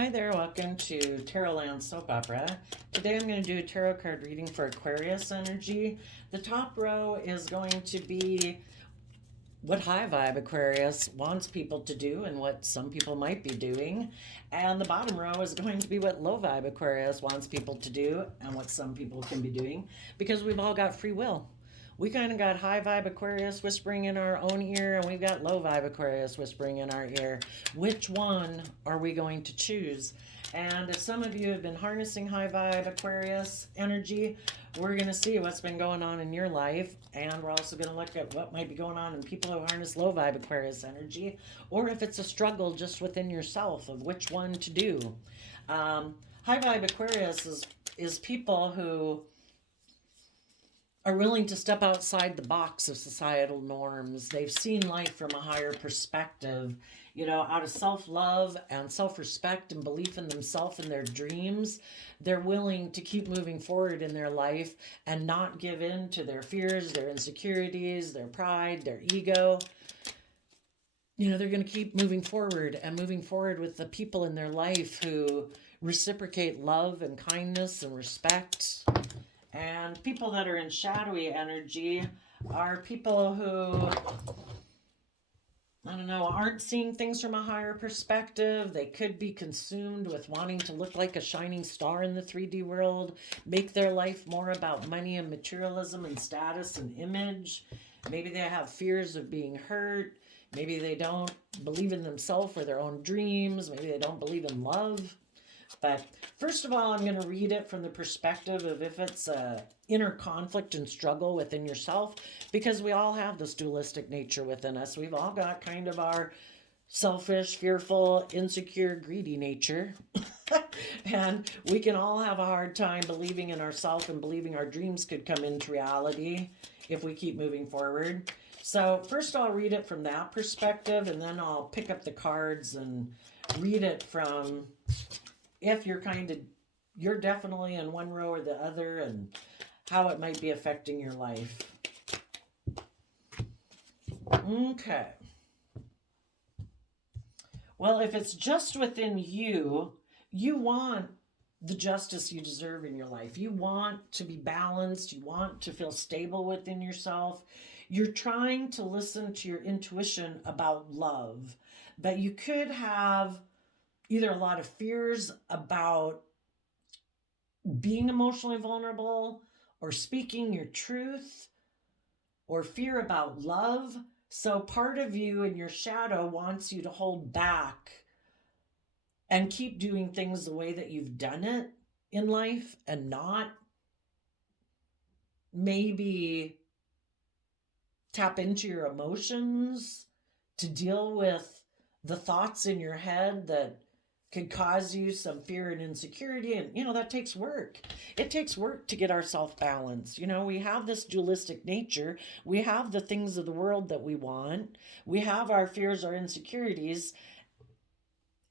Hi there, welcome to Tarot Land Soap Opera. Today I'm going to do a tarot card reading for Aquarius energy. The top row is going to be what high vibe Aquarius wants people to do and what some people might be doing. And the bottom row is going to be what low vibe Aquarius wants people to do and what some people can be doing, because we've all got free will. We kind of got high vibe Aquarius whispering in our own ear, and we've got low vibe Aquarius whispering in our ear. Which one are we going to choose? And if some of you have been harnessing high vibe Aquarius energy, we're going to see what's been going on in your life. And we're also going to look at what might be going on in people who harness low vibe Aquarius energy, or if it's a struggle just within yourself of which one to do. High vibe Aquarius is people who are willing to step outside the box of societal norms. They've seen life from a higher perspective, out of self-love and self-respect and belief in themselves and their dreams. They're willing to keep moving forward in their life and not give in to their fears, their insecurities, their pride, their ego. They're going to keep moving forward and moving forward with the people in their life who reciprocate love and kindness and respect. And people that are in shadowy energy are people who, aren't seeing things from a higher perspective. They could be consumed with wanting to look like a shining star in the 3D world, make their life more about money and materialism and status and image. Maybe they have fears of being hurt. Maybe they don't believe in themselves or their own dreams. Maybe they don't believe in love. But first of all, I'm going to read it from the perspective of if it's a inner conflict and struggle within yourself, because we all have this dualistic nature within us. We've all got kind of our selfish, fearful, insecure, greedy nature. And we can all have a hard time believing in ourselves and believing our dreams could come into reality if we keep moving forward. So first I'll read it from that perspective, and then I'll pick up the cards and read it from if you're definitely in one row or the other, and how it might be affecting your life. Okay. Well, if it's just within you, you want the justice you deserve in your life. You want to be balanced. You want to feel stable within yourself. You're trying to listen to your intuition about love, but you could have either a lot of fears about being emotionally vulnerable or speaking your truth, or fear about love. So part of you in your shadow wants you to hold back and keep doing things the way that you've done it in life, and not maybe tap into your emotions to deal with the thoughts in your head that could cause you some fear and insecurity. And, that takes work. It takes work to get ourselves balanced. We have this dualistic nature. We have the things of the world that we want. We have our fears, our insecurities.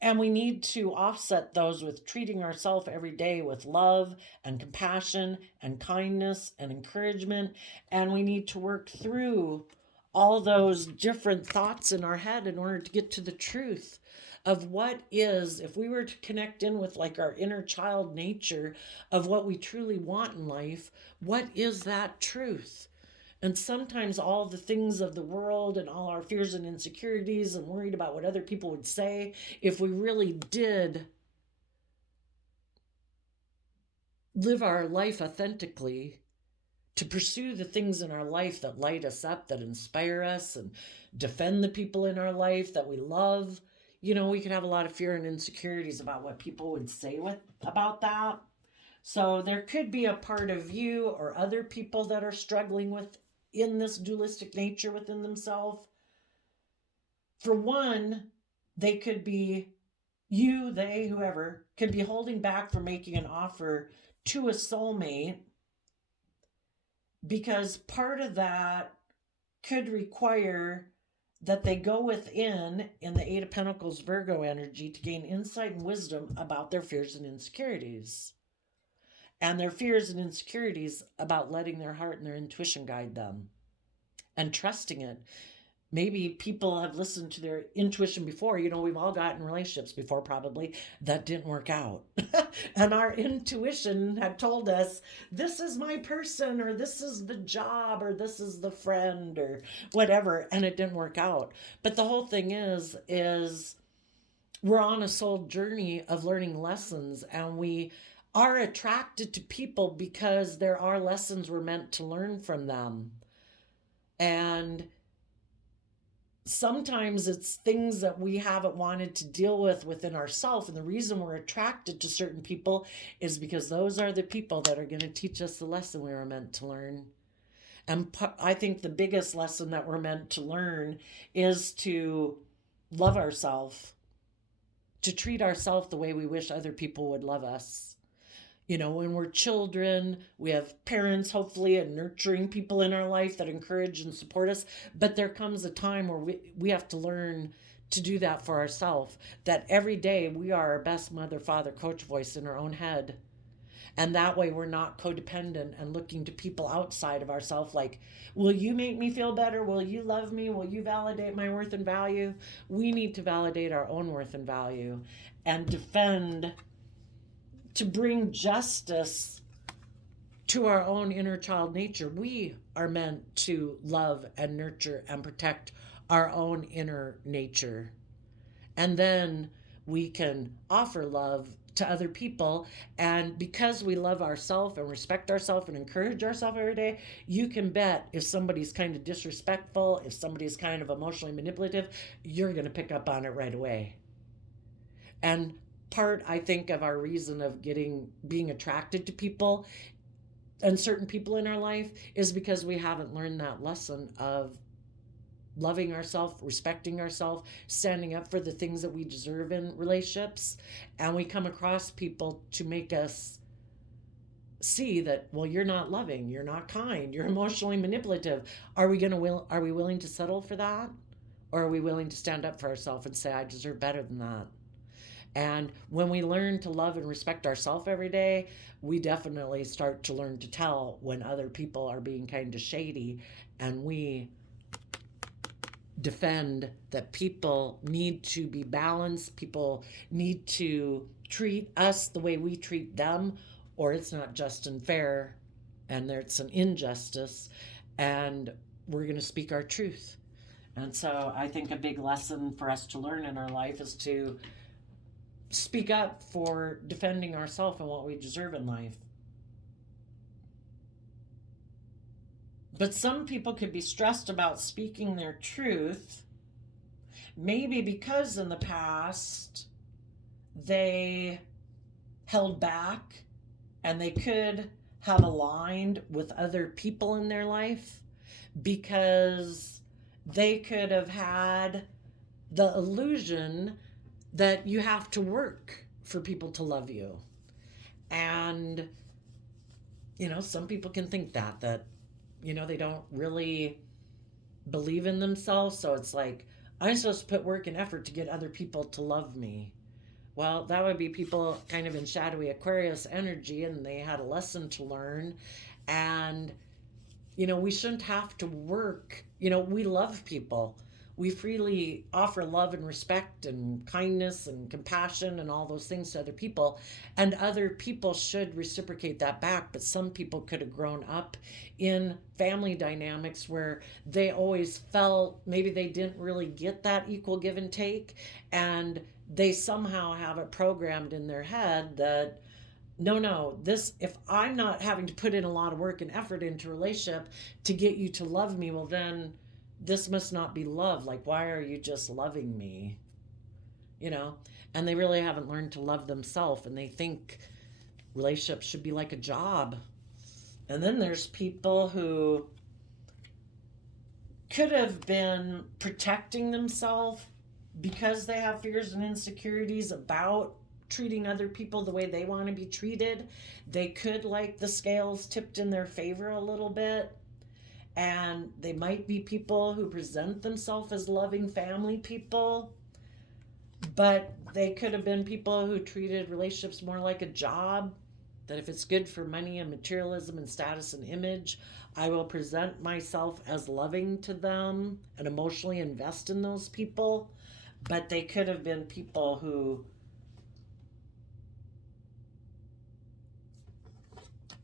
And we need to offset those with treating ourselves every day with love and compassion and kindness and encouragement. And we need to work through all those different thoughts in our head in order to get to the truth of what is, if we were to connect in with like our inner child nature of what we truly want in life, what is that truth? And sometimes all the things of the world and all our fears and insecurities and worried about what other people would say, if we really did live our life authentically, to pursue the things in our life that light us up, that inspire us, and defend the people in our life that we love, we could have a lot of fear and insecurities about what people would say about that. So there could be a part of you or other people that are struggling with in this dualistic nature within themselves. For one, they could be, you, they, whoever, could be holding back from making an offer to a soulmate, because part of that could require that they go within in the Eight of Pentacles Virgo energy to gain insight and wisdom about their fears and insecurities. And their fears and insecurities about letting their heart and their intuition guide them and trusting it. Maybe people have listened to their intuition before. We've all gotten relationships before, probably, that didn't work out. And our intuition had told us, this is my person, or this is the job, or this is the friend, or whatever. And it didn't work out. But the whole thing is we're on a soul journey of learning lessons, and we are attracted to people because there are lessons we're meant to learn from them. And sometimes it's things that we haven't wanted to deal with within ourselves. And the reason we're attracted to certain people is because those are the people that are going to teach us the lesson we were meant to learn. And I think the biggest lesson that we're meant to learn is to love ourselves, to treat ourselves the way we wish other people would love us. When we're children, we have parents, hopefully, and nurturing people in our life that encourage and support us. But there comes a time where we have to learn to do that for ourselves. That every day we are our best mother, father, coach voice in our own head. And that way we're not codependent and looking to people outside of ourselves like, will you make me feel better? Will you love me? Will you validate my worth and value? We need to validate our own worth and value and defend, to bring justice to our own inner child nature. We are meant to love and nurture and protect our own inner nature. And then we can offer love to other people. And because we love ourselves and respect ourselves and encourage ourselves every day, you can bet if somebody's kind of disrespectful, if somebody's kind of emotionally manipulative, you're going to pick up on it right away. And part, I think, of our reason of being attracted to people and certain people in our life is because we haven't learned that lesson of loving ourselves, respecting ourselves, standing up for the things that we deserve in relationships. And we come across people to make us see that, well, you're not loving, you're not kind, you're emotionally manipulative. Are we willing to settle for that? Or are we willing to stand up for ourselves and say, I deserve better than that? And when we learn to love and respect ourselves every day, we definitely start to learn to tell when other people are being kind of shady. And we defend that people need to be balanced. People need to treat us the way we treat them, or it's not just and fair, and there's an injustice. And we're going to speak our truth. And so I think a big lesson for us to learn in our life is to speak up for defending ourselves and what we deserve in life. But some people could be stressed about speaking their truth, maybe because in the past they held back and they could have aligned with other people in their life because they could have had the illusion that you have to work for people to love you. And, some people can think that they don't really believe in themselves. So it's like, I'm supposed to put work and effort to get other people to love me. Well, that would be people kind of in shadowy Aquarius energy, and they had a lesson to learn. And, we shouldn't have to work. We love people. We freely offer love and respect and kindness and compassion and all those things to other people. And other people should reciprocate that back. But some people could have grown up in family dynamics where they always felt maybe they didn't really get that equal give and take. And they somehow have it programmed in their head that, no, this, if I'm not having to put in a lot of work and effort into a relationship to get you to love me, well, then this must not be love. Like, why are you just loving me? And they really haven't learned to love themselves, and they think relationships should be like a job. And then there's people who could have been protecting themselves because they have fears and insecurities about treating other people the way they want to be treated. They could like the scales tipped in their favor a little bit. And they might be people who present themselves as loving family people, but they could have been people who treated relationships more like a job. that if it's good for money and materialism and status and image, I will present myself as loving to them and emotionally invest in those people. But they could have been people who,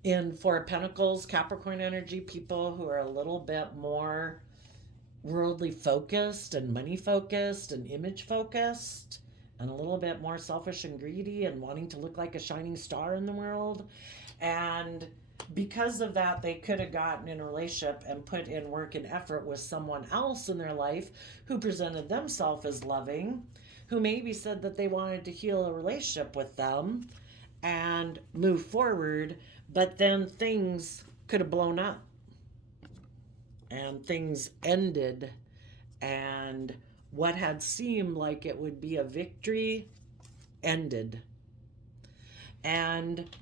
in Four of Pentacles, Capricorn energy, people who are a little bit more worldly focused and money focused and image focused and a little bit more selfish and greedy and wanting to look like a shining star in the world. And because of that, they could have gotten in a relationship and put in work and effort with someone else in their life who presented themselves as loving, who maybe said that they wanted to heal a relationship with them and move forward, but then things could have blown up and things ended, and what had seemed like it would be a victory ended. And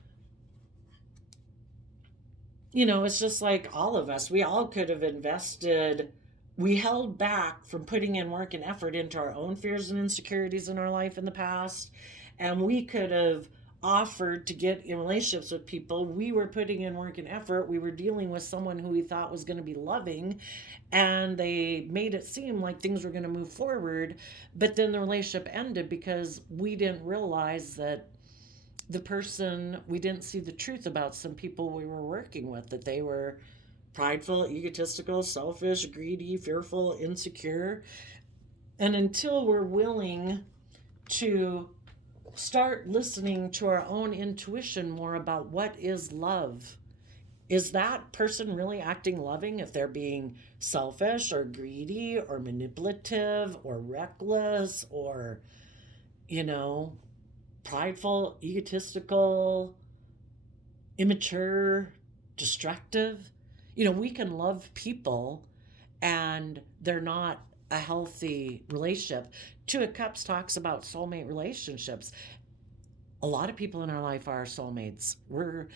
it's just like all of us, we all could have invested, we held back from putting in work and effort into our own fears and insecurities in our life in the past, and we could have offered to get in relationships with people. We were putting in work and effort. We were dealing with someone who we thought was going to be loving, and they made it seem like things were going to move forward, but then the relationship ended because we didn't realize that the person, we didn't see the truth about some people we were working with, that they were prideful, egotistical, selfish, greedy, fearful, insecure. And until we're willing to start listening to our own intuition more about what is love, is that person really acting loving if they're being selfish or greedy or manipulative or reckless or, prideful, egotistical, immature, destructive? We can love people and they're not a healthy relationship. Two of Cups talks about soulmate relationships. A lot of people in our life are our soulmates. We're,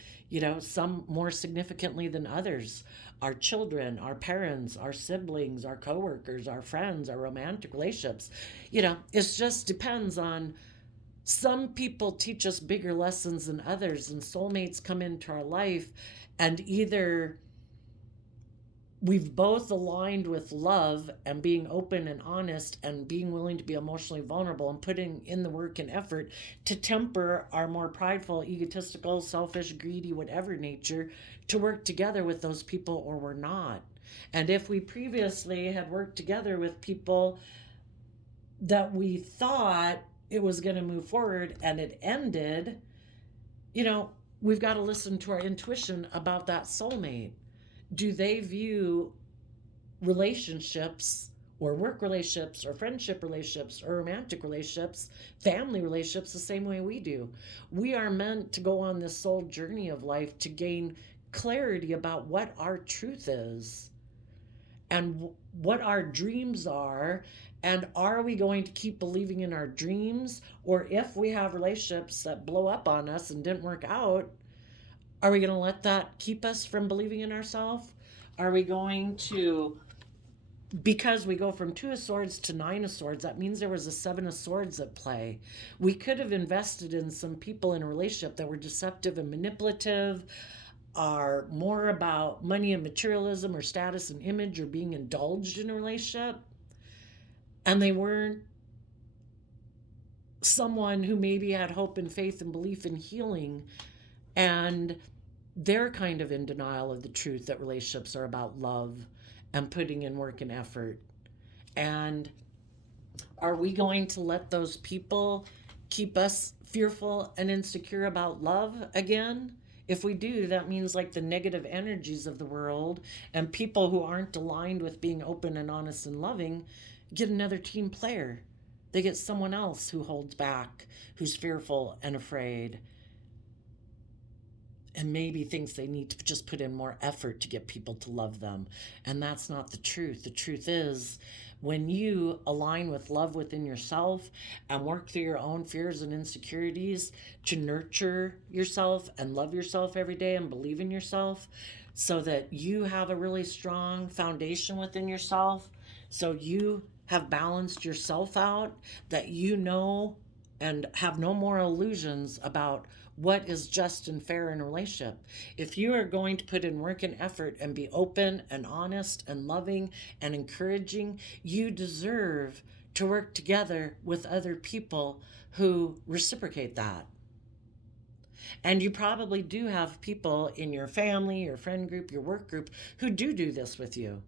some more significantly than others. Our children, our parents, our siblings, our coworkers, our friends, our romantic relationships. It just depends on, some people teach us bigger lessons than others, and soulmates come into our life, and either we've both aligned with love and being open and honest and being willing to be emotionally vulnerable and putting in the work and effort to temper our more prideful, egotistical, selfish, greedy, whatever nature, to work together with those people, or we're not. And if we previously had worked together with people that we thought it was going to move forward and it ended, we've got to listen to our intuition about that soulmate. Do they view relationships or work relationships or friendship relationships or romantic relationships, family relationships, the same way we do? We are meant to go on this soul journey of life to gain clarity about what our truth is and what our dreams are. And are we going to keep believing in our dreams? Or if we have relationships that blow up on us and didn't work out, are we going to let that keep us from believing in ourselves? Are we going to, because we go from 2 of Swords to 9 of Swords, that means there was a 7 of Swords at play. We could have invested in some people in a relationship that were deceptive and manipulative, are more about money and materialism or status and image or being indulged in a relationship. And they weren't someone who maybe had hope and faith and belief in healing, and they're kind of in denial of the truth that relationships are about love and putting in work and effort. And are we going to let those people keep us fearful and insecure about love again? If we do, that means like the negative energies of the world and people who aren't aligned with being open and honest and loving get another team player. They get someone else who holds back, who's fearful and afraid, and maybe thinks they need to just put in more effort to get people to love them. And that's not the truth. The truth is, when you align with love within yourself and work through your own fears and insecurities to nurture yourself and love yourself every day and believe in yourself, so that you have a really strong foundation within yourself, so you have balanced yourself out, that and have no more illusions about what is just and fair in a relationship. If you are going to put in work and effort and be open and honest and loving and encouraging, you deserve to work together with other people who reciprocate that. And you probably do have people in your family, your friend group, your work group who do this with you.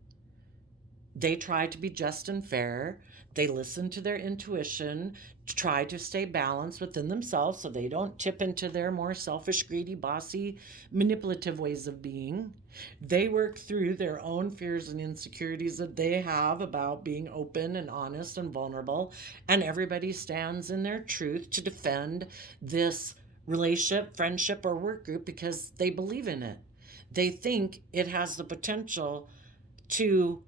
They try to be just and fair. They listen to their intuition, try to stay balanced within themselves so they don't tip into their more selfish, greedy, bossy, manipulative ways of being. They work through their own fears and insecurities that they have about being open and honest and vulnerable. And everybody stands in their truth to defend this relationship, friendship, or work group because they believe in it. They think it has the potential to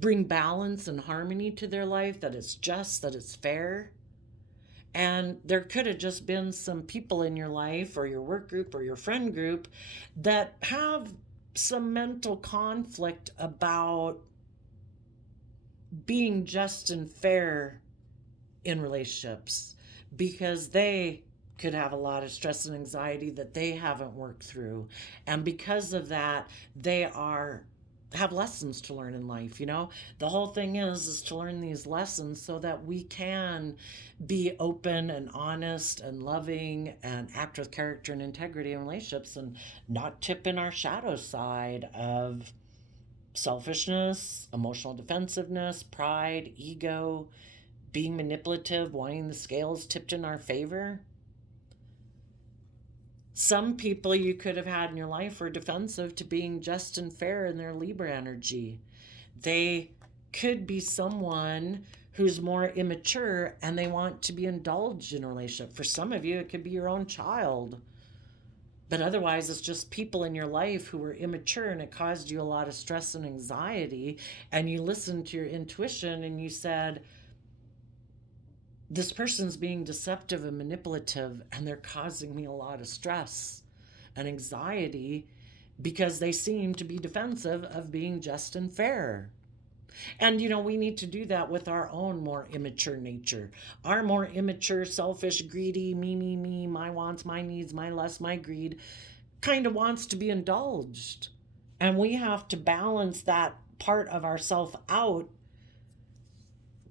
bring balance and harmony to their life, that it's just, that it's fair. And there could have just been some people in your life or your work group or your friend group that have some mental conflict about being just and fair in relationships because they could have a lot of stress and anxiety that they haven't worked through. And because of that, they have lessons to learn in life. The whole thing is to learn these lessons so that we can be open and honest and loving and act with character and integrity in relationships and not tip in our shadow side of selfishness, emotional defensiveness, pride, ego, being manipulative, wanting the scales tipped in our favor. Some people you could have had in your life were defensive to being just and fair in their Libra energy. They could be someone who's more immature and they want to be indulged in a relationship. For some of you, it could be your own child. But otherwise, it's just people in your life who were immature and it caused you a lot of stress and anxiety. And you listened to your intuition and you said, this person's being deceptive and manipulative and they're causing me a lot of stress and anxiety because they seem to be defensive of being just and fair. And we need to do that with our own more immature nature. Our more immature, selfish, greedy, me, my wants, my needs, my lust, my greed kind of wants to be indulged. And we have to balance that part of ourself out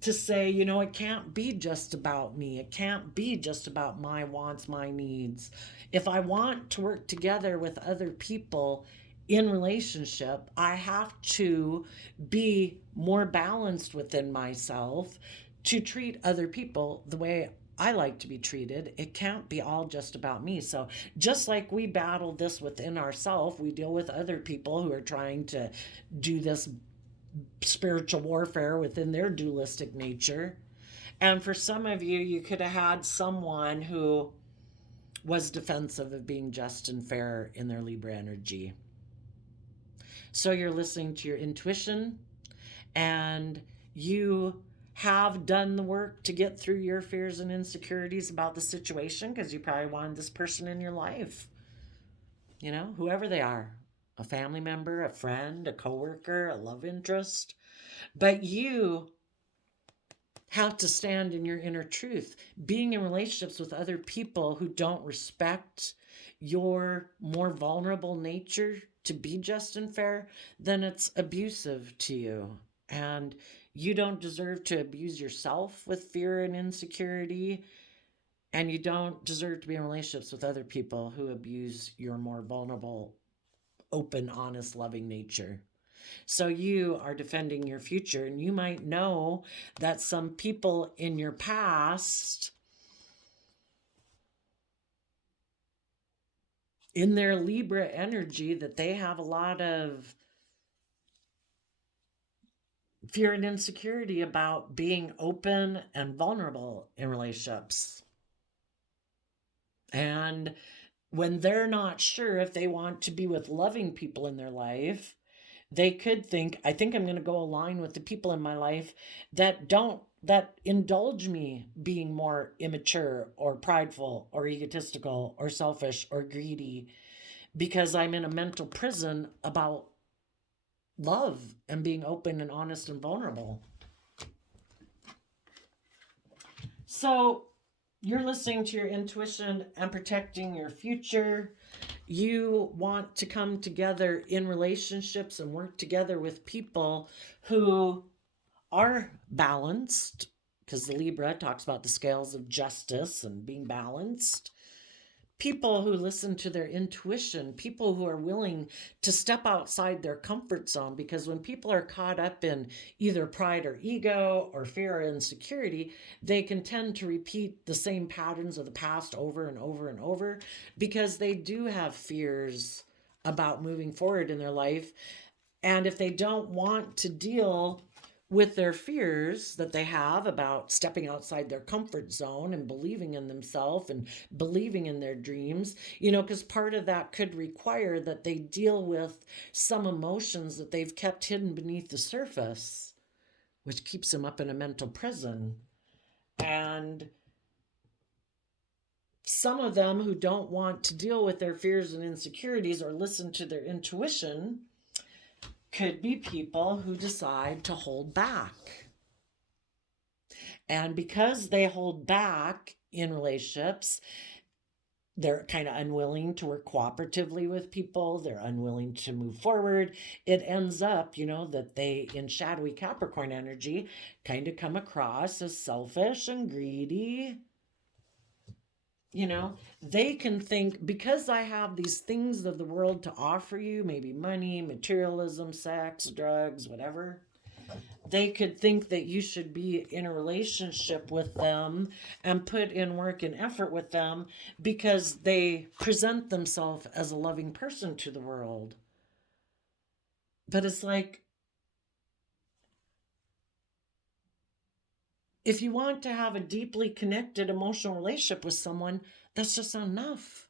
to say, it can't be just about me. It can't be just about my wants, my needs. If I want to work together with other people in relationship, I have to be more balanced within myself to treat other people the way I like to be treated. It can't be all just about me. So just like we battle this within ourselves, we deal with other people who are trying to do this spiritual warfare within their dualistic nature. And for some of you, you could have had someone who was defensive of being just and fair in their Libra energy. So you're listening to your intuition and you have done the work to get through your fears and insecurities about the situation because you probably wanted this person in your life, whoever they are. A family member, a friend, a coworker, a love interest. But you have to stand in your inner truth. Being in relationships with other people who don't respect your more vulnerable nature to be just and fair, then it's abusive to you. And you don't deserve to abuse yourself with fear and insecurity. And you don't deserve to be in relationships with other people who abuse your more vulnerable, open, honest, loving nature. So you are defending your future, and you might know that some people in your past, in their Libra energy, that they have a lot of fear and insecurity about being open and vulnerable in relationships. And when they're not sure if they want to be with loving people in their life, they could think, I think I'm going to go align with the people in my life that indulge me being more immature or prideful or egotistical or selfish or greedy because I'm in a mental prison about love and being open and honest and vulnerable. So You're listening to your intuition and protecting your future. You want to come together in relationships and work together with people who are balanced, because the Libra talks about the scales of justice and being balanced. People who listen to their intuition, people who are willing to step outside their comfort zone, because when people are caught up in either pride or ego or fear or insecurity, they can tend to repeat the same patterns of the past over and over and over, because they do have fears about moving forward in their life. And if they don't want to deal with their fears that they have about stepping outside their comfort zone and believing in themselves and believing in their dreams, because part of that could require that they deal with some emotions that they've kept hidden beneath the surface, which keeps them up in a mental prison. And some of them who don't want to deal with their fears and insecurities or listen to their intuition could be people who decide to hold back. And because they hold back in relationships, they're kind of unwilling to work cooperatively with people. They're unwilling to move forward. It ends up, that they, in shadowy Capricorn energy, kind of come across as selfish and greedy. They can think, because I have these things of the world to offer you, maybe money, materialism, sex, drugs, whatever, they could think that you should be in a relationship with them and put in work and effort with them because they present themselves as a loving person to the world. But it's like, if you want to have a deeply connected emotional relationship with someone, that's just not enough.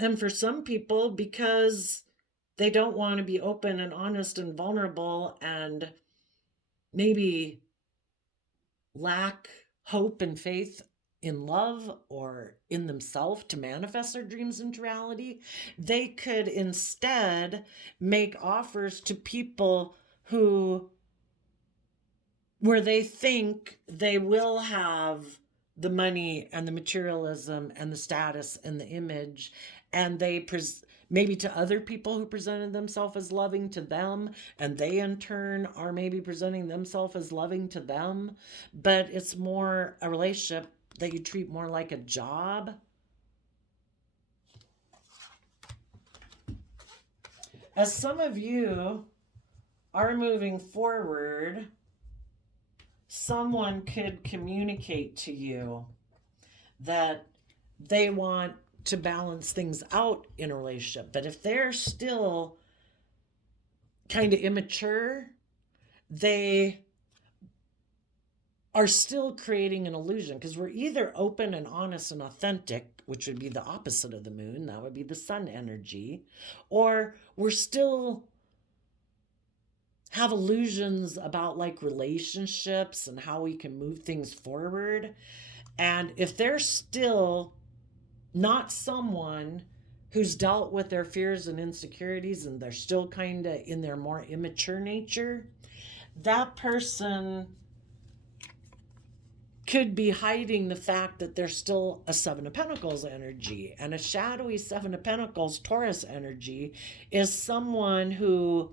And for some people, because they don't want to be open and honest and vulnerable and maybe lack hope and faith in love or in themselves to manifest their dreams into reality, they could instead make offers to people where they think they will have the money and the materialism and the status and the image, and they maybe to other people who presented themselves as loving to them, and they in turn are maybe presenting themselves as loving to them, but it's more a relationship that you treat more like a job. As some of you are moving forward, someone could communicate to you that they want to balance things out in a relationship. But if they're still kind of immature, they are still creating an illusion, because we're either open and honest and authentic, which would be the opposite of the moon, that would be the sun energy, or we're still have illusions about like relationships and how we can move things forward. And if they're still not someone who's dealt with their fears and insecurities and they're still kind of in their more immature nature, that person could be hiding the fact that they're still a Seven of Pentacles energy. And a shadowy Seven of Pentacles Taurus energy is someone who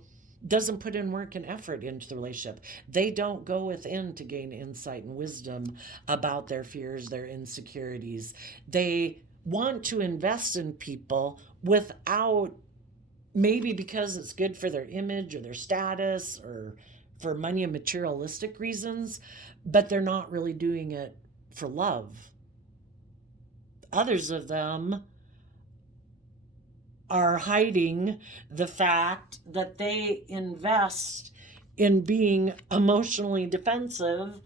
doesn't put in work and effort into the relationship. They don't go within to gain insight and wisdom about their fears, their insecurities. They want to invest in people without, maybe because it's good for their image or their status or for money and materialistic reasons, but they're not really doing it for love. Others of them are hiding the fact that they invest in being emotionally defensive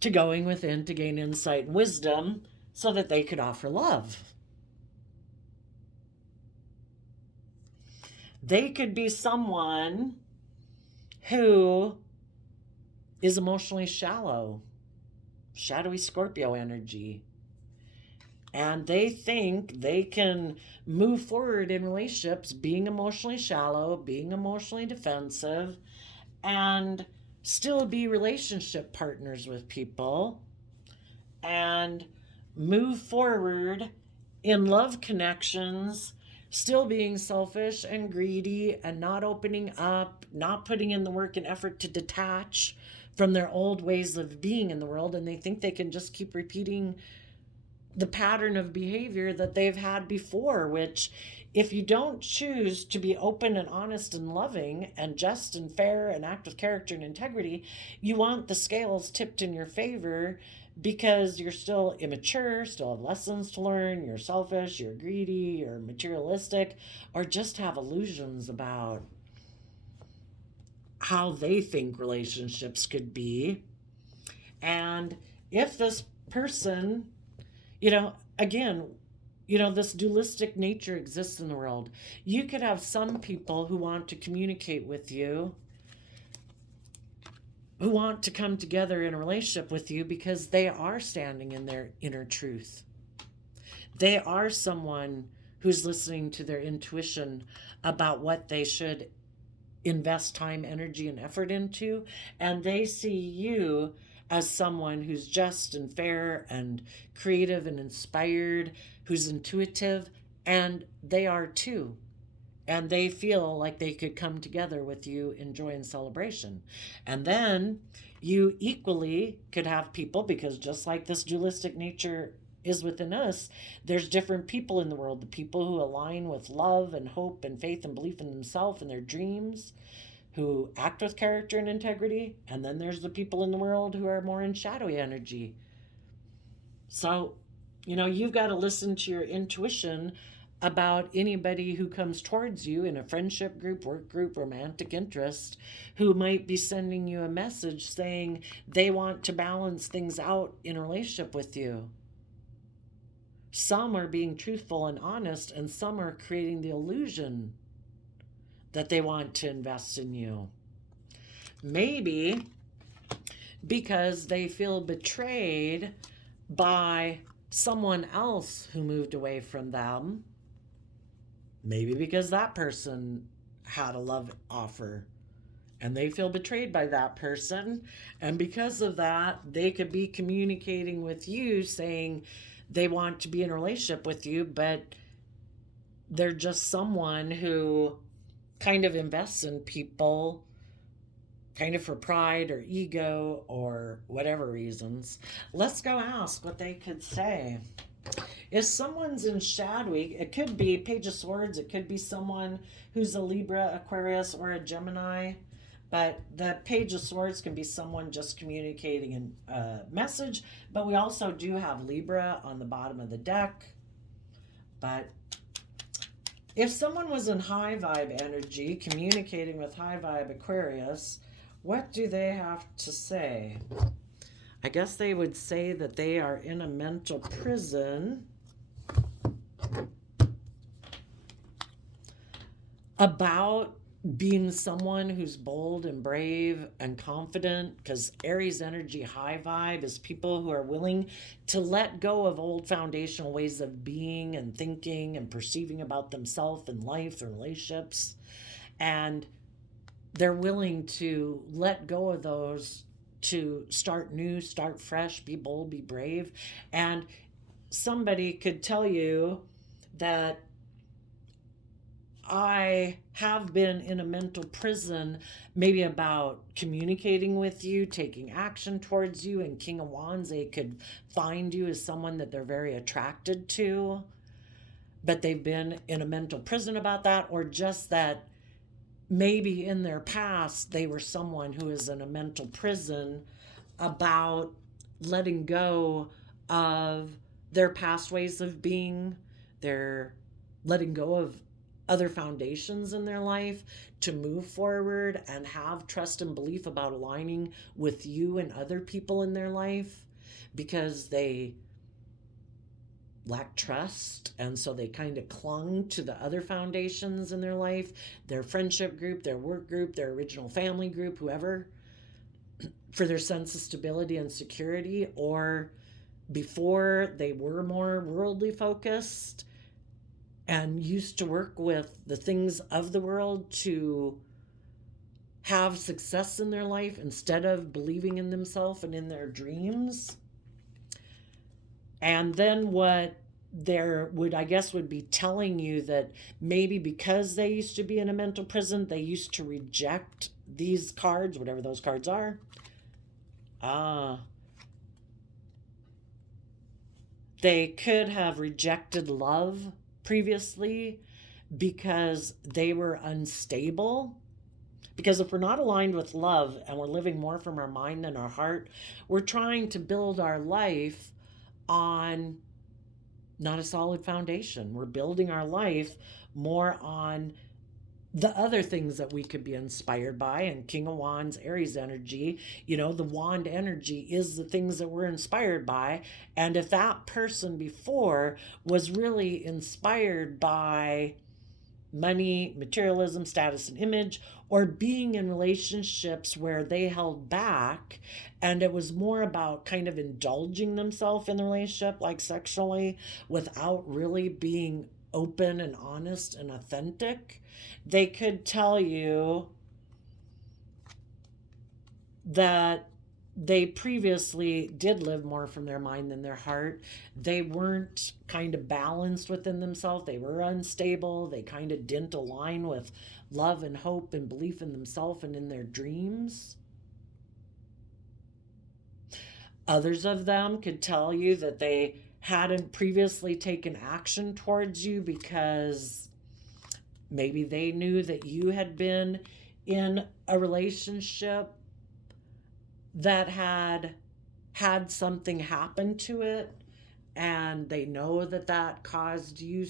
to going within to gain insight and wisdom so that they could offer love. They could be someone who is emotionally shallow, shadowy Scorpio energy. And they think they can move forward in relationships being emotionally shallow, being emotionally defensive, and still be relationship partners with people and move forward in love connections, still being selfish and greedy and not opening up, not putting in the work and effort to detach from their old ways of being in the world. And they think they can just keep repeating the pattern of behavior that they've had before, which, if you don't choose to be open and honest and loving and just and fair and act with character and integrity, you want the scales tipped in your favor because you're still immature, still have lessons to learn, you're selfish, you're greedy, you're materialistic, or just have illusions about how they think relationships could be. And if this person, again, this dualistic nature exists in the world. You could have some people who want to communicate with you, who want to come together in a relationship with you because they are standing in their inner truth. They are someone who's listening to their intuition about what they should invest time, energy, and effort into. And they see you as someone who's just and fair and creative and inspired, who's intuitive, and they are too. And they feel like they could come together with you in joy and celebration. And then you equally could have people, because just like this dualistic nature is within us, there's different people in the world. The people who align with love and hope and faith and belief in themselves and their dreams, who act with character and integrity. And then there's the people in the world who are more in shadowy energy. So, you've got to listen to your intuition about anybody who comes towards you in a friendship group, work group, romantic interest, who might be sending you a message saying they want to balance things out in a relationship with you. Some are being truthful and honest, and some are creating the illusion that they want to invest in you. Maybe because they feel betrayed by someone else who moved away from them. Maybe because that person had a love offer and they feel betrayed by that person. And because of that, they could be communicating with you saying they want to be in a relationship with you, but they're just someone who kind of invests in people kind of for pride or ego or whatever reasons. Let's go ask what they could say. If someone's in shadowy, it could be Page of Swords, it could be someone who's a Libra, Aquarius, or a Gemini. But the Page of Swords can be someone just communicating a message. But we also do have Libra on the bottom of the deck. But if someone was in high vibe energy, communicating with high vibe Aquarius, what do they have to say? I guess they would say that they are in a mental prison about being someone who's bold and brave and confident, because Aries energy high vibe is people who are willing to let go of old foundational ways of being and thinking and perceiving about themselves and life and relationships. And they're willing to let go of those to start new, start fresh, be bold, be brave. And somebody could tell you that I have been in a mental prison, maybe about communicating with you, taking action towards you. And King of Wands, they could find you as someone that they're very attracted to, but they've been in a mental prison about that, or just that maybe in their past they were someone who is in a mental prison about letting go of their past ways of being. They're letting go of other foundations in their life to move forward and have trust and belief about aligning with you and other people in their life, because they lack trust, and so they kind of clung to the other foundations in their life, their friendship group, their work group, their original family group, whoever, for their sense of stability and security. Or before, they were more worldly focused and used to work with the things of the world to have success in their life instead of believing in themselves and in their dreams. And then what there would, I guess, would be telling you that maybe because they used to be in a mental prison, they used to reject these cards, whatever those cards are. They could have rejected love previously because they were unstable. Because if we're not aligned with love and we're living more from our mind than our heart, we're trying to build our life on not a solid foundation. We're building our life more on the other things that we could be inspired by. And King of Wands, Aries energy, the wand energy is the things that we're inspired by. And if that person before was really inspired by money, materialism, status, and image, or being in relationships where they held back and it was more about kind of indulging themselves in the relationship, like sexually, without really being open and honest and authentic, they could tell you that they previously did live more from their mind than their heart. They weren't kind of balanced within themselves. They were unstable. They kind of didn't align with love and hope and belief in themselves and in their dreams. Others of them could tell you that they hadn't previously taken action towards you because maybe they knew that you had been in a relationship that had something happen to it, and they know that caused you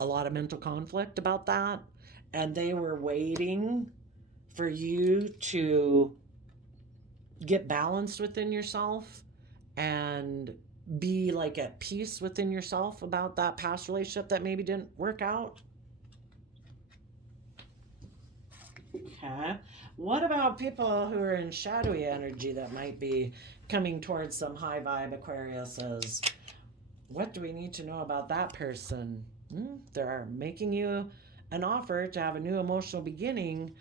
a lot of mental conflict about that, and they were waiting for you to get balanced within yourself and be like at peace within yourself about that past relationship that maybe didn't work out. Okay. What about people who are in shadowy energy that might be coming towards some high vibe Aquariuses? What do we need to know about that person? They're making you an offer to have a new emotional beginning.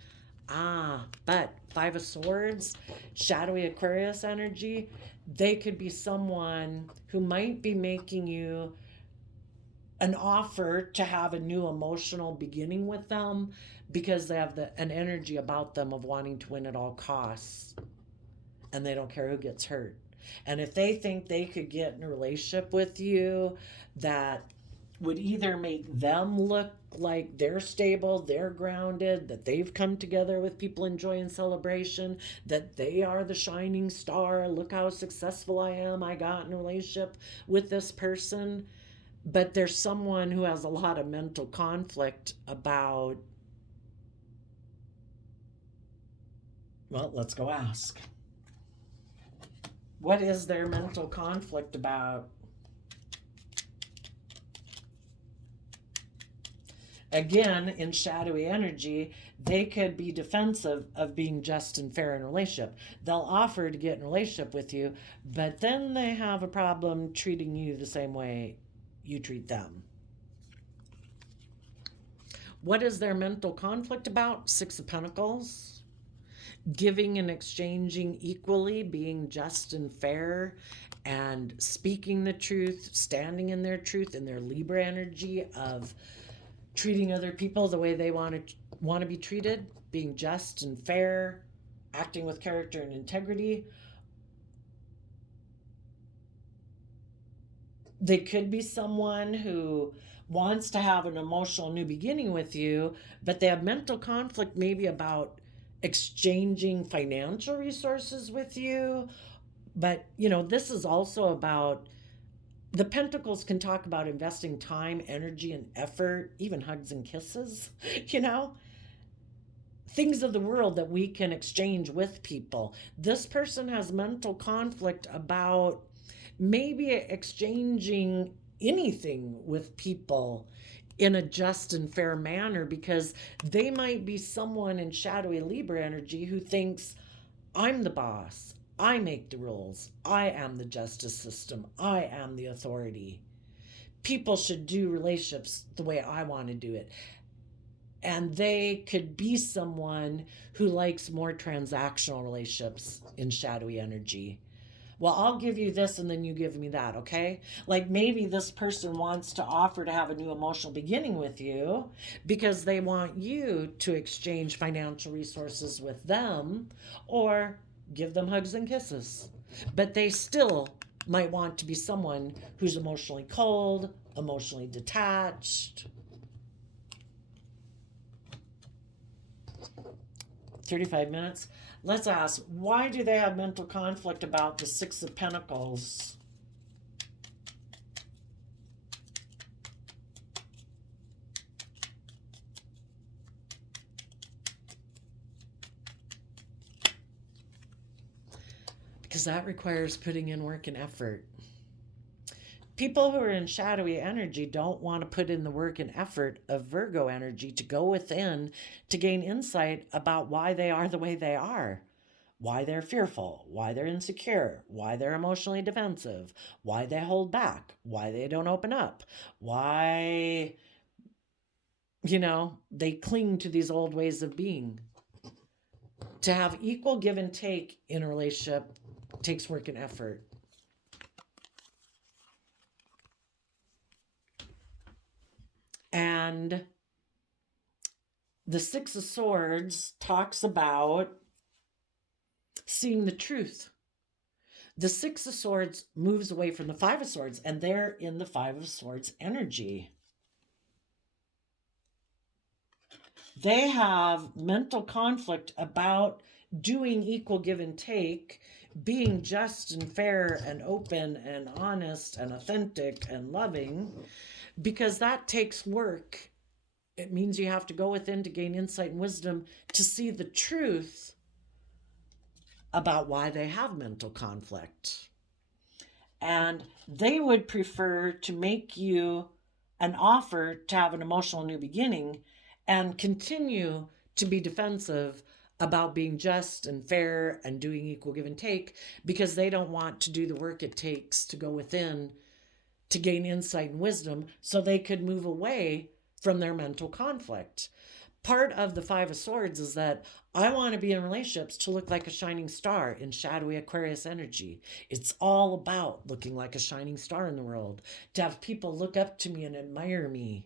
But Five of Swords, shadowy Aquarius energy, they could be someone who might be making you an offer to have a new emotional beginning with them because they have an energy about them of wanting to win at all costs, and they don't care who gets hurt. And if they think they could get in a relationship with you that would either make them look like they're stable, they're grounded, that they've come together with people in joy and celebration, that they are the shining star, look how successful I am, I got in a relationship with this person, but there's someone who has a lot of mental conflict about, well, let's go ask. What is their mental conflict about? Again, in shadowy energy, they could be defensive of being just and fair in a relationship. They'll offer to get in a relationship with you, but then they have a problem treating you the same way you treat them. What is their mental conflict about? Six of Pentacles. Giving and exchanging equally, being just and fair, and speaking the truth, standing in their truth, in their Libra energy of treating other people the way they want to be treated, being just and fair, acting with character and integrity. They could be someone who wants to have an emotional new beginning with you, but they have mental conflict maybe about exchanging financial resources with you. But, this is also about, the Pentacles can talk about investing time, energy, and effort, even hugs and kisses, things of the world that we can exchange with people. This person has mental conflict about maybe exchanging anything with people in a just and fair manner, because they might be someone in shadowy Libra energy who thinks, I'm the boss, I make the rules, I am the justice system, I am the authority. People should do relationships the way I want to do it. And they could be someone who likes more transactional relationships in shadowy energy. Well, I'll give you this and then you give me that, okay? Like maybe this person wants to offer to have a new emotional beginning with you because they want you to exchange financial resources with them or give them hugs and kisses. But they still might want to be someone who's emotionally cold, emotionally detached. 35 minutes. Let's ask, why do they have mental conflict about the Six of Pentacles? Because that requires putting in work and effort. People who are in shadowy energy don't want to put in the work and effort of Virgo energy to go within to gain insight about why they are the way they are, why they're fearful, why they're insecure, why they're emotionally defensive, why they hold back, why they don't open up, why, they cling to these old ways of being. To have equal give and take in a relationship takes work and effort. And the Six of Swords talks about seeing the truth. The Six of Swords moves away from the Five of Swords, and they're in the Five of Swords energy. They have mental conflict about doing equal give and take, being just and fair and open and honest and authentic and loving, because that takes work. It means you have to go within to gain insight and wisdom to see the truth about why they have mental conflict. And they would prefer to make you an offer to have an emotional new beginning and continue to be defensive about being just and fair and doing equal give and take because they don't want to do the work it takes to go within to gain insight and wisdom so they could move away from their mental conflict. Part of the Five of Swords is that I want to be in relationships to look like a shining star in shadowy Aquarius energy. It's all about looking like a shining star in the world, to have people look up to me and admire me.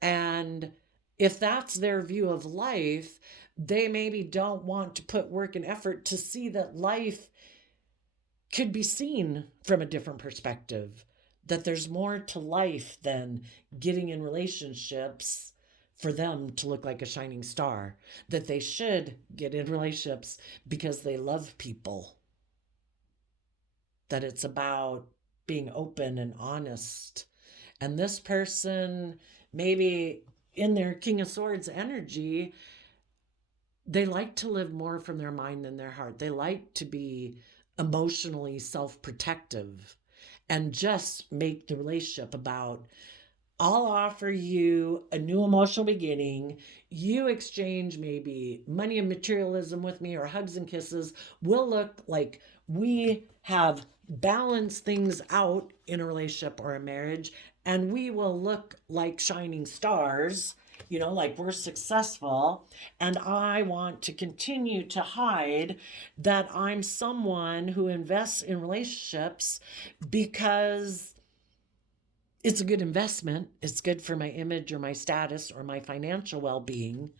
And if that's their view of life, they maybe don't want to put work and effort to see that life could be seen from a different perspective, that there's more to life than getting in relationships for them to look like a shining star, that they should get in relationships because they love people, that it's about being open and honest. And this person, maybe in their King of Swords energy, they like to live more from their mind than their heart. They like to be emotionally self-protective and just make the relationship about, I'll offer you a new emotional beginning. You exchange maybe money and materialism with me or hugs and kisses. We'll look like we have balanced things out in a relationship or a marriage, and we will look like shining stars, like we're successful. And I want to continue to hide that I'm someone who invests in relationships because it's a good investment. It's good for my image or my status or my financial well-being.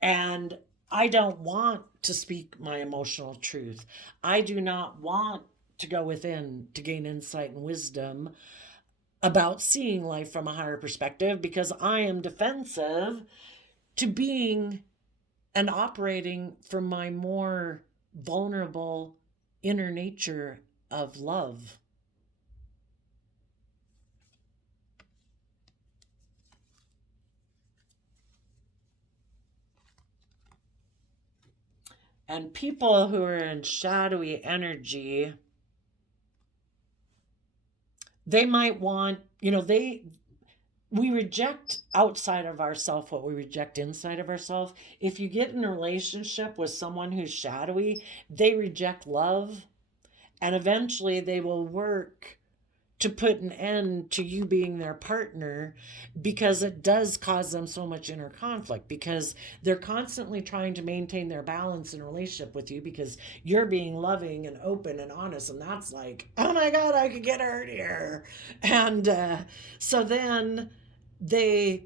And I don't want to speak my emotional truth. I do not want to go within to gain insight and wisdom about seeing life from a higher perspective because I am defensive to being and operating from my more vulnerable inner nature of love. And people who are in shadowy energy, they might want, we reject outside of ourselves what we reject inside of ourselves. If you get in a relationship with someone who's shadowy, they reject love, and eventually they will work to put an end to you being their partner, because it does cause them so much inner conflict, because they're constantly trying to maintain their balance in a relationship with you because you're being loving and open and honest, and that's like, oh my god, I could get hurt here. And so then they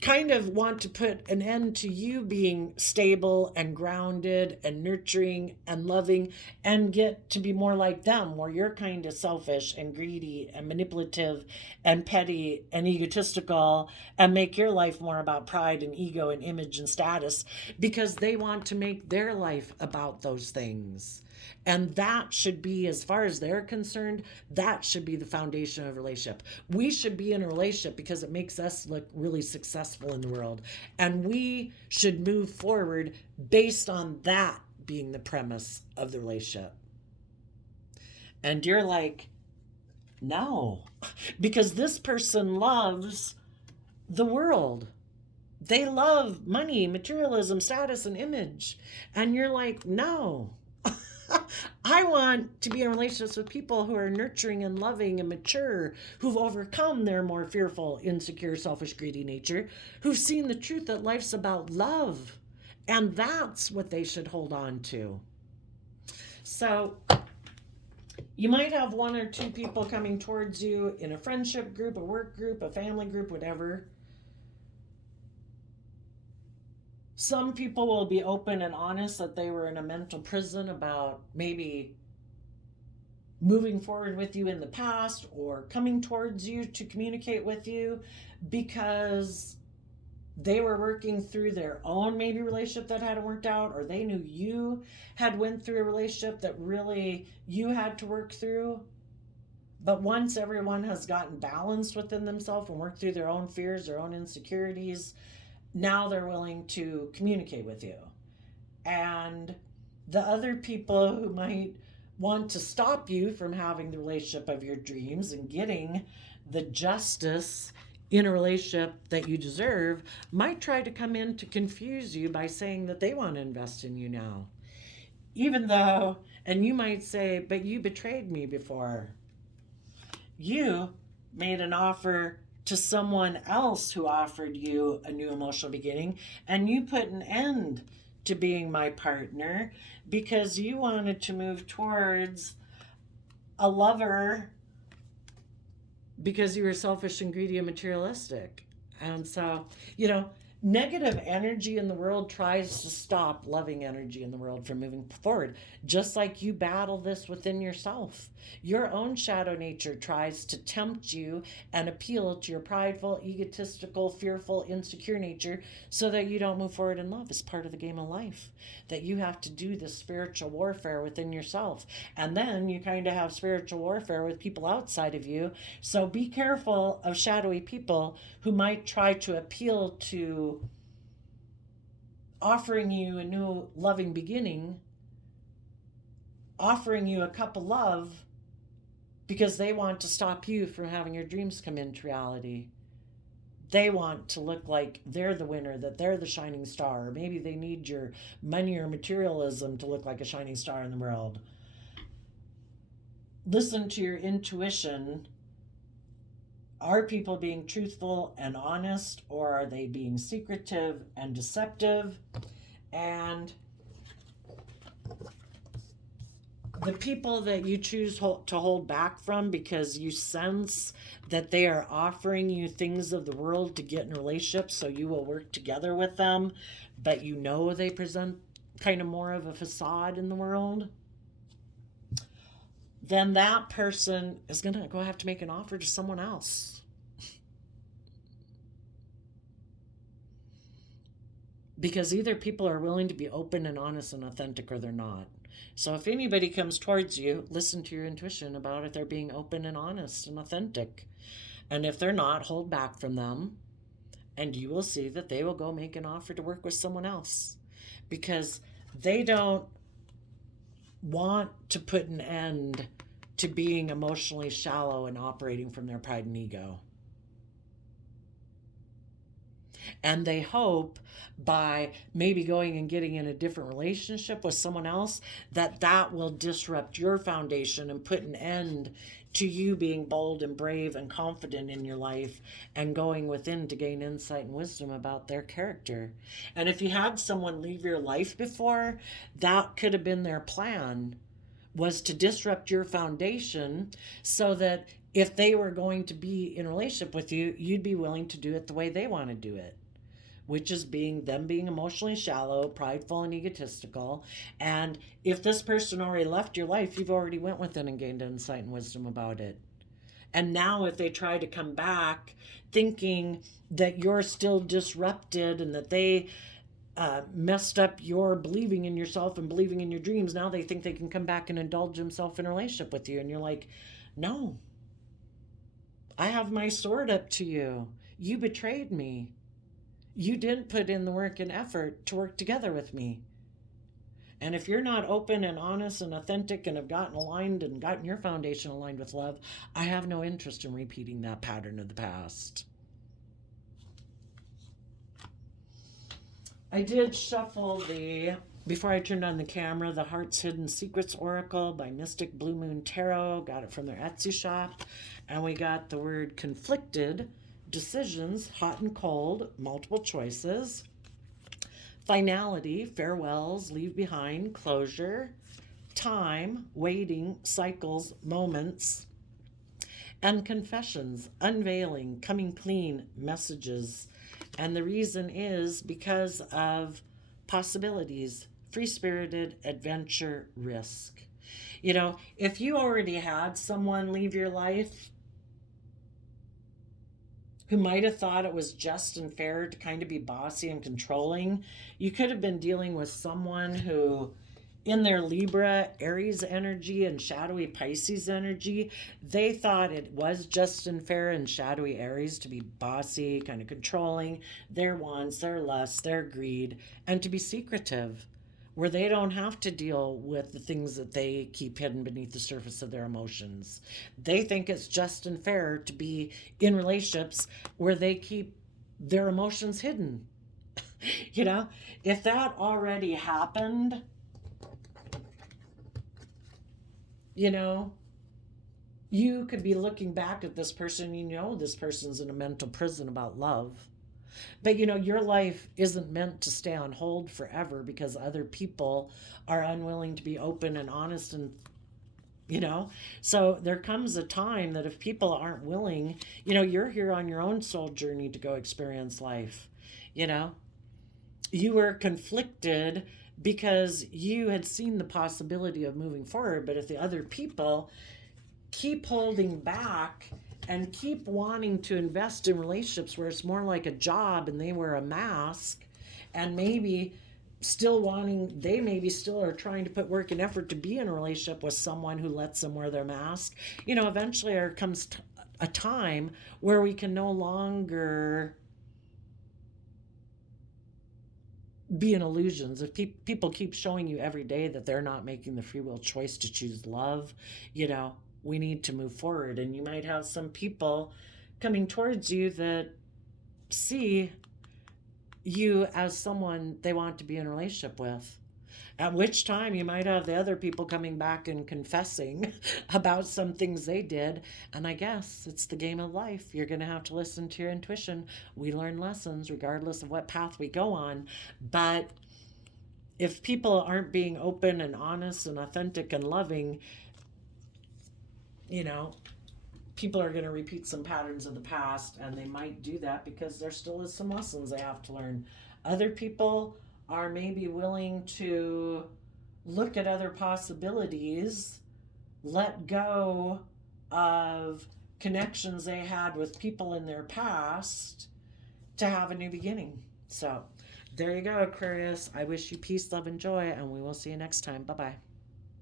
kind of want to put an end to you being stable and grounded and nurturing and loving, and get to be more like them, where you're kind of selfish and greedy and manipulative and petty and egotistical, and make your life more about pride and ego and image and status, because they want to make their life about those things. And that should be, as far as they're concerned, that should be the foundation of a relationship. We should be in a relationship because it makes us look really successful in the world. And we should move forward based on that being the premise of the relationship. And you're like, no, because this person loves the world. They love money, materialism, status, and image. And you're like, no. I want to be in relationships with people who are nurturing and loving and mature, who've overcome their more fearful, insecure, selfish, greedy nature, who've seen the truth that life's about love. And that's what they should hold on to. So you might have one or two people coming towards you in a friendship group, a work group, a family group, whatever. Some people will be open and honest that they were in a mental prison about maybe moving forward with you in the past, or coming towards you to communicate with you because they were working through their own maybe relationship that hadn't worked out, or they knew you had went through a relationship that really you had to work through. But once everyone has gotten balanced within themselves and worked through their own fears, their own insecurities, now they're willing to communicate with you. And the other people who might want to stop you from having the relationship of your dreams and getting the justice in a relationship that you deserve might try to come in to confuse you by saying that they want to invest in you now. Even though, and you might say, but you betrayed me before. You made an offer to someone else who offered you a new emotional beginning, and you put an end to being my partner because you wanted to move towards a lover because you were selfish and greedy and materialistic. And so, negative energy in the world tries to stop loving energy in the world from moving forward, just like you battle this within yourself. Your own shadow nature tries to tempt you and appeal to your prideful, egotistical, fearful, insecure nature so that you don't move forward in love. It's part of the game of life, that you have to do this spiritual warfare within yourself. And then you kind of have spiritual warfare with people outside of you. So be careful of shadowy people who might try to appeal to offering you a new loving beginning, offering you a cup of love because they want to stop you from having your dreams come into reality. They want to look like they're the winner, that they're the shining star. Or maybe they need your money or materialism to look like a shining star in the world. Listen to your intuition. Are people being truthful and honest, or are they being secretive and deceptive? And the people that you choose to hold back from because you sense that they are offering you things of the world to get in relationships, so you will work together with them, but they present kind of more of a facade in the world, then that person is going to go have to make an offer to someone else. Because either people are willing to be open and honest and authentic, or they're not. So if anybody comes towards you, listen to your intuition about if they're being open and honest and authentic. And if they're not, hold back from them, and you will see that they will go make an offer to work with someone else, because they don't want to put an end to being emotionally shallow and operating from their pride and ego. And they hope by maybe going and getting in a different relationship with someone else that that will disrupt your foundation and put an end to you being bold and brave and confident in your life and going within to gain insight and wisdom about their character. And if you had someone leave your life before, that could have been their plan, was to disrupt your foundation so that if they were going to be in a relationship with you, you'd be willing to do it the way they want to do it, which is being emotionally shallow, prideful, and egotistical. And if this person already left your life, you've already went within and gained insight and wisdom about it. And now if they try to come back thinking that you're still disrupted and that they messed up your believing in yourself and believing in your dreams, now they think they can come back and indulge themselves in a relationship with you. And you're like, no, I have my sword up to you. You betrayed me. You didn't put in the work and effort to work together with me. And if you're not open and honest and authentic and have gotten aligned and gotten your foundation aligned with love, I have no interest in repeating that pattern of the past. I did shuffle before I turned on the camera, the Heart's Hidden Secrets Oracle by Mystic Blue Moon Tarot. Got it from their Etsy shop. And we got the word conflicted, decisions, hot and cold, multiple choices, finality, farewells, leave behind, closure, time, waiting, cycles, moments, and confessions, unveiling, coming clean, messages. And the reason is because of possibilities, free-spirited, adventure, risk. You know, if you already had someone leave your life who might have thought it was just and fair to kind of be bossy and controlling, you could have been dealing with someone who, in their Libra, Aries energy and shadowy Pisces energy, they thought it was just and fair in shadowy Aries to be bossy, kind of controlling their wants, their lusts, their greed, and to be secretive, where they don't have to deal with the things that they keep hidden beneath the surface of their emotions. They think it's just and fair to be in relationships where they keep their emotions hidden. You know, if that already happened, you know, you could be looking back at this person, you know, this person's in a mental prison about love. But you know, your life isn't meant to stay on hold forever because other people are unwilling to be open and honest and, you know. So there comes a time that if people aren't willing, you know, you're here on your own soul journey to go experience life. You know, you were conflicted because you had seen the possibility of moving forward, but if the other people keep holding back and keep wanting to invest in relationships where it's more like a job and they wear a mask, and maybe still wanting, they maybe still are trying to put work and effort to be in a relationship with someone who lets them wear their mask, you know, eventually there comes a time where we can no longer be in illusions. If people keep showing you every day that they're not making the free will choice to choose love, you know, we need to move forward. And you might have some people coming towards you that see you as someone they want to be in a relationship with. At which time you might have the other people coming back and confessing about some things they did. And I guess it's the game of life. You're going to have to listen to your intuition. We learn lessons regardless of what path we go on. But if people aren't being open and honest and authentic and loving, you know, people are going to repeat some patterns of the past, and they might do that because there still is some lessons they have to learn. Other people are maybe willing to look at other possibilities, let go of connections they had with people in their past to have a new beginning. So there you go, Aquarius. I wish you peace, love, and joy, and we will see you next time. Bye-bye.